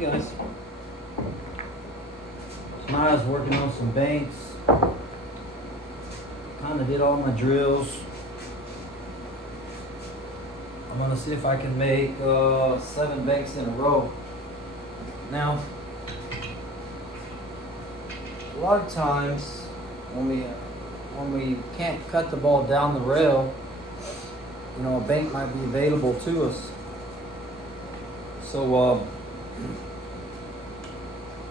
Hey guys. Tonight I was working on some banks. Kind of did all my drills. I'm gonna see if I can make 7 banks in a row. Now, a lot of times when we can't cut the ball down the rail, you know, a bank might be available to us. So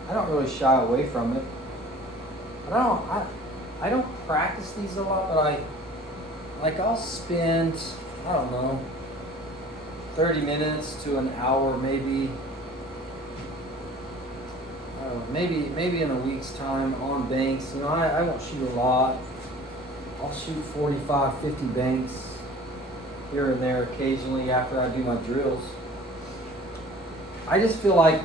I don't really shy away from it. But I don't practice these a lot, but I'll spend, I don't know, 30 minutes to an hour maybe. I don't know, maybe in a week's time on banks. You know, I won't shoot a lot. I'll shoot 45, 50 banks here and there occasionally after I do my drills. I just feel like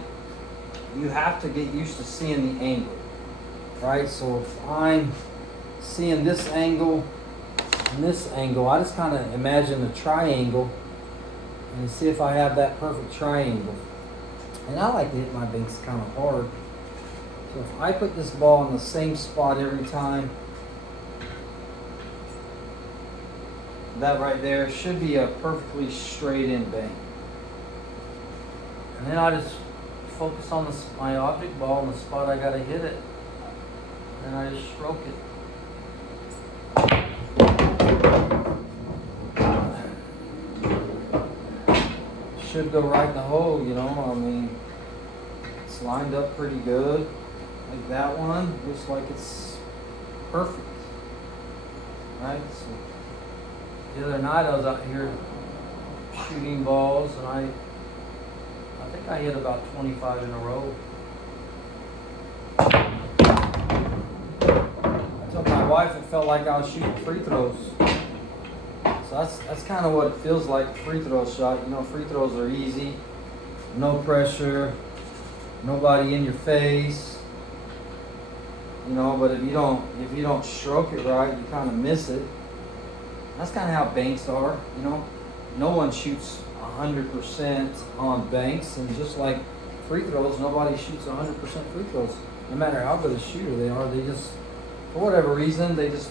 you have to get used to seeing the angle, right? So if I'm seeing this angle and this angle, I just kind of imagine a triangle and see if I have that perfect triangle. And I like to hit my banks kind of hard. So if I put this ball in the same spot every time, that right there should be a perfectly straight in bank. And then I just focus on my object ball in the spot I gotta hit it. And I just stroke it. Should go right in the hole, you know. I mean, it's lined up pretty good. Like that one, looks like it's perfect. Right? So the other night I was out here shooting balls and I think I hit about 25 in a row. I told my wife it felt like I was shooting free throws. So that's kind of what it feels like, a free throw shot. You know, free throws are easy, no pressure, nobody in your face. You know, but if you don't stroke it right, you kind of miss it. That's kind of how banks are. You know, no one shoots 100% on banks, and just like free throws, nobody shoots 100% free throws. No matter how good a shooter they are, they just, for whatever reason, they just,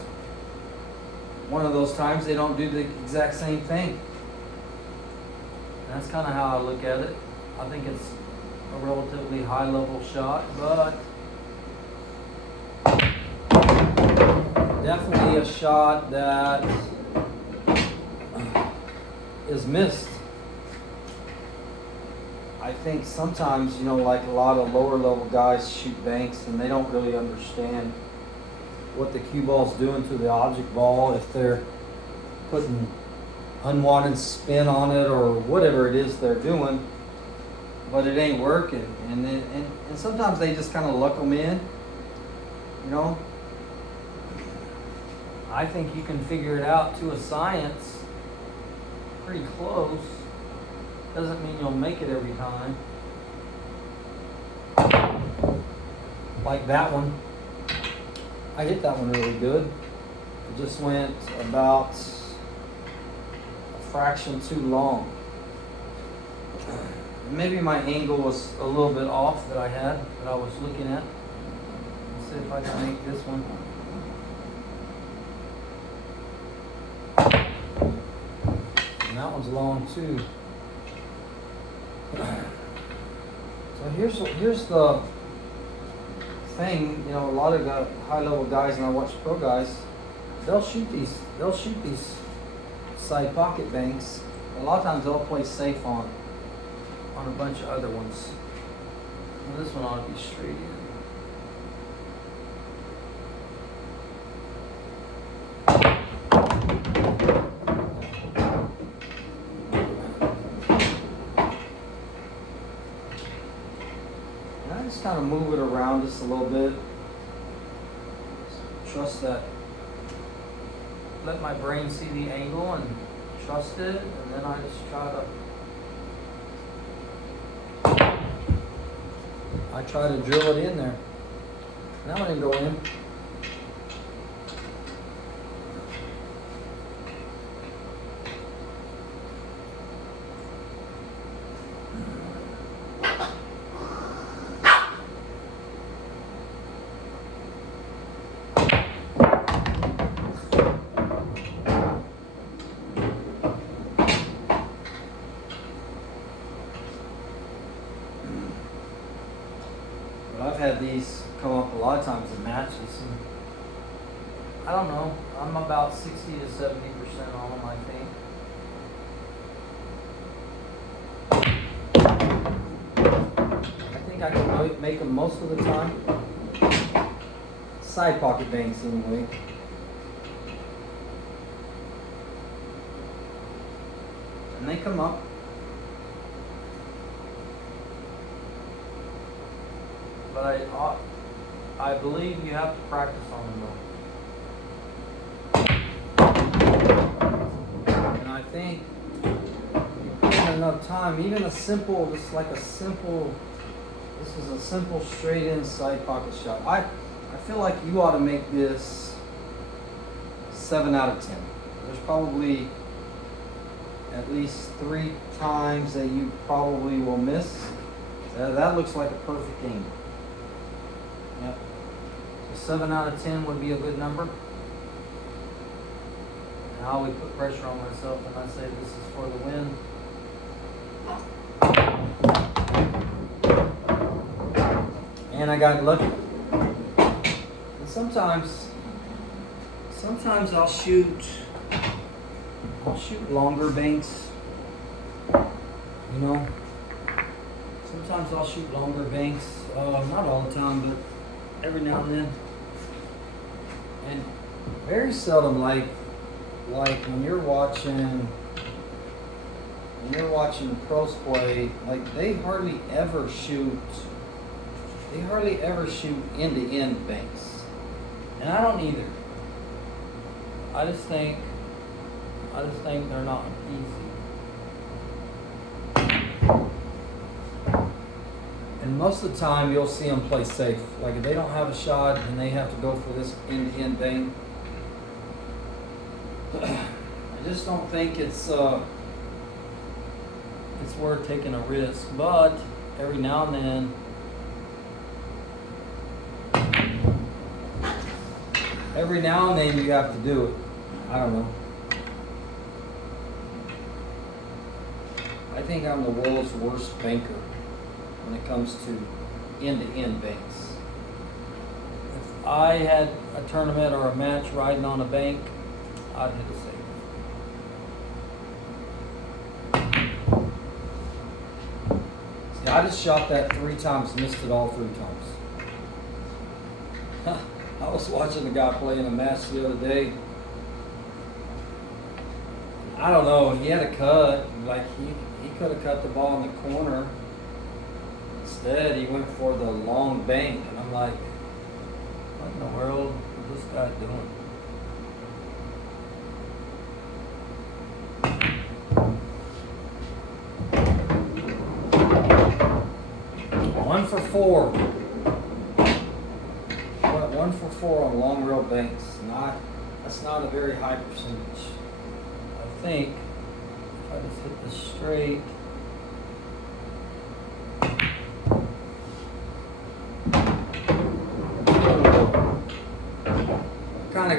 one of those times they don't do the exact same thing. And that's kind of how I look at it. I think it's a relatively high level shot, but definitely a shot that is missed. I think sometimes, you know, like a lot of lower level guys shoot banks and they don't really understand what the cue ball's doing to the object ball, if they're putting unwanted spin on it or whatever it is they're doing, but it ain't working. And sometimes they just kind of luck them in, you know. I think you can figure it out to a science pretty close. Doesn't mean you'll make it every time. Like that one. I hit that one really good. It just went about a fraction too long. Maybe my angle was a little bit off that I was looking at. Let's see if I can make this one. And that one's long too. So here's the thing, you know, a lot of high level guys, and I watch pro guys, they'll shoot these side pocket banks. A lot of times they'll play safe on a bunch of other ones. Well, this one ought to be straight in. Kind of move it around just a little bit. Trust that. Let my brain see the angle and trust it, and then I just try to drill it in there. That one didn't go in. I've had these come up a lot of times in matches. And I don't know. I'm about 60 to 70% on them, I think. I think I can make them most of the time. Side pocket banks, anyway. And they come up. But I believe you have to practice on them though. And I think you put in enough time, even a simple, this is a simple straight in side pocket shot. I feel like you ought to make this 7 out of 10. There's probably at least 3 times that you probably will miss. That looks like a perfect angle. Yep. So 7 out of 10 would be a good number. And I always put pressure on myself and I say this is for the win. And I got lucky. And sometimes I'll shoot longer banks. You know. Sometimes I'll shoot longer banks. Not all the time, but every now and then. And very seldom, like when you're watching pros play, like they hardly ever shoot end-to-end banks. And I don't either. I just think they're not easy. And most of the time you'll see them play safe. Like if they don't have a shot and they have to go for this end-to-end bang, I just don't think it's worth taking a risk. But every now and then you have to do it. I don't know. I think I'm the world's worst banker when it comes to end-to-end banks. If I had a tournament or a match riding on a bank, I'd hit a safe. See, I just shot that 3 times, missed it all 3 times. I was watching a guy playing a match the other day. I don't know, he had a cut, like he could have cut the ball in the corner. Instead, he went for the long bank, and I'm like, what in the world is this guy doing? One for 4. Went 1 for 4 on long rail banks. That's not a very high percentage. I think if I just hit this straight. I kind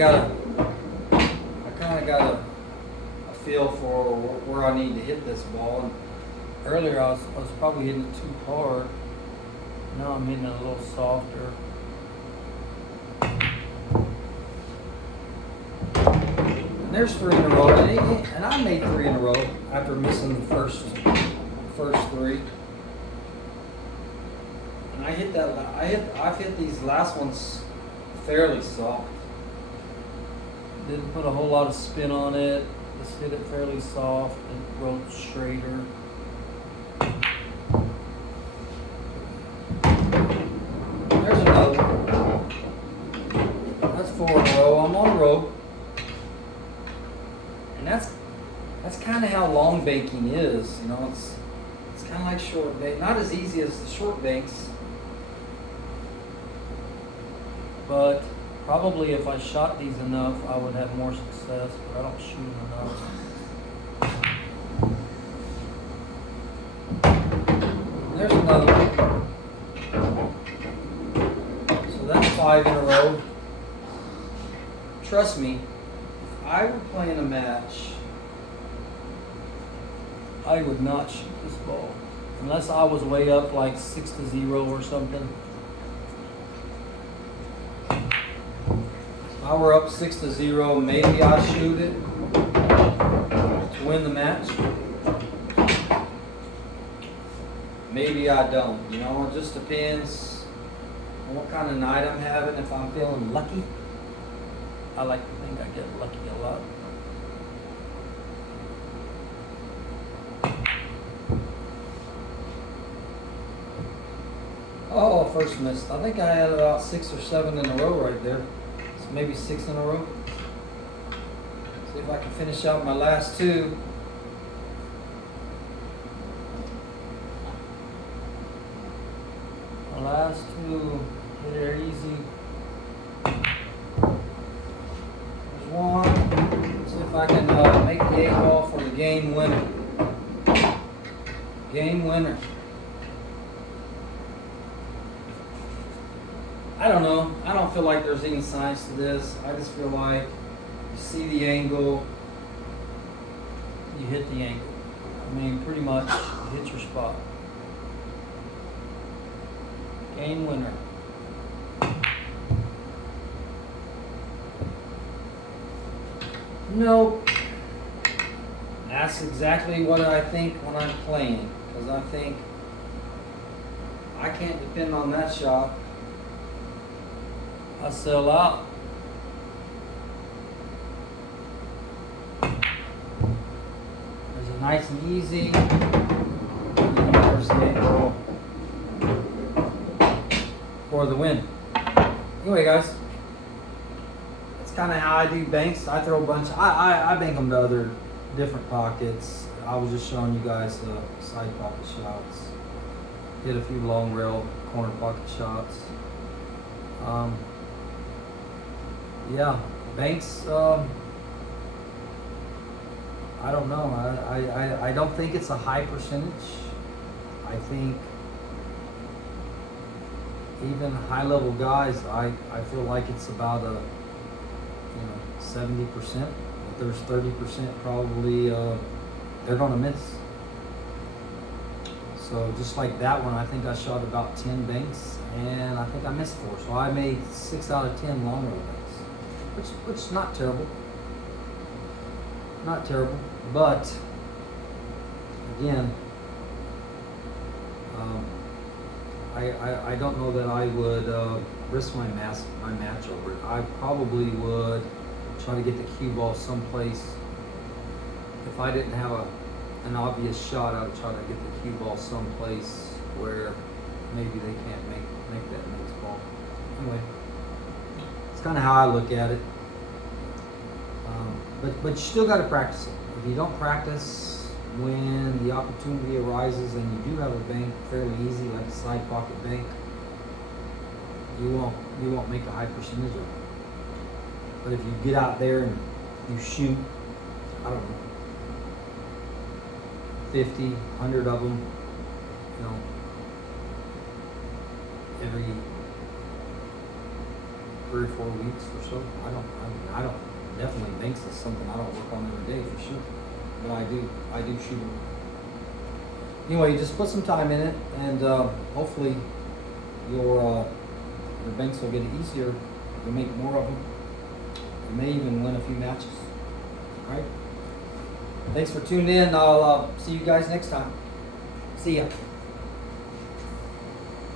of got a feel for where I need to hit this ball. And earlier I was probably hitting it too hard. Now I'm hitting it a little softer. And there's 3 in a row, and I made 3 in a row after missing the first 3. And I've hit these last ones fairly soft. Didn't put a whole lot of spin on it. Just hit it fairly soft and rolled straighter. There's another one. That's 4 in a row. I'm on a rope. And that's kind of how long banking is. You know, it's kind of like short bank. Not as easy as the short banks. But probably if I shot these enough, I would have more success, but I don't shoot them enough. There's another one. So that's 5 in a row. Trust me, if I were playing a match, I would not shoot this ball. Unless I was way up like 6-0 or something. Now we're up 6-0. Maybe I shoot it to win the match. Maybe I don't. You know, it just depends on what kind of night I'm having. If I'm feeling lucky, I like to think I get lucky a lot. Oh, first missed. I think I had about 6 or 7 in a row right there. So maybe 6 in a row. See if I can finish out my last 2. My last 2, they're easy. There's 1. See if I can make the 8 ball for the game winner. Game winner. I don't know. I don't feel like there's any science to this. I just feel like you see the angle, you hit the angle. I mean, pretty much you hit your spot. Game winner. Nope. That's exactly what I think when I'm playing. Because I think I can't depend on that shot. I sell out. There's a nice and easy. And there's the angle for the win. Anyway, guys, that's kind of how I do banks. I throw a bunch. I bank them to other different pockets. I was just showing you guys side pocket shots. Hit a few long rail corner pocket shots. Yeah, banks. I don't know. I don't think it's a high percentage. I think even high level guys, I feel like it's about 70%. But there's 30% probably they're gonna miss. So just like that one, I think I shot about 10 banks and I think I missed 4. So I made 6 out of 10 long roll banks. Which is not terrible. Not terrible. But again, I don't know that I would risk my match over it. I probably would try to get the cue ball someplace. If I didn't have an obvious shot, I would try to get the cue ball someplace where maybe they can't make that next ball. Anyway, it's kind of how I look at it. But you still got to practice it. If you don't practice, when the opportunity arises and you do have a bank fairly easy, like a side pocket bank, you won't make a high percentage of it. But if you get out there and you shoot, I don't know, 50, 100 of them, every 3 or 4 weeks or so. I don't definitely banks is something I don't work on every day for sure, but I do shoot them. Anyway, you just put some time in it, and hopefully your banks will get easier. You'll make more of them. You may even win a few matches. All right. Thanks for tuning in. I'll see you guys next time. See ya.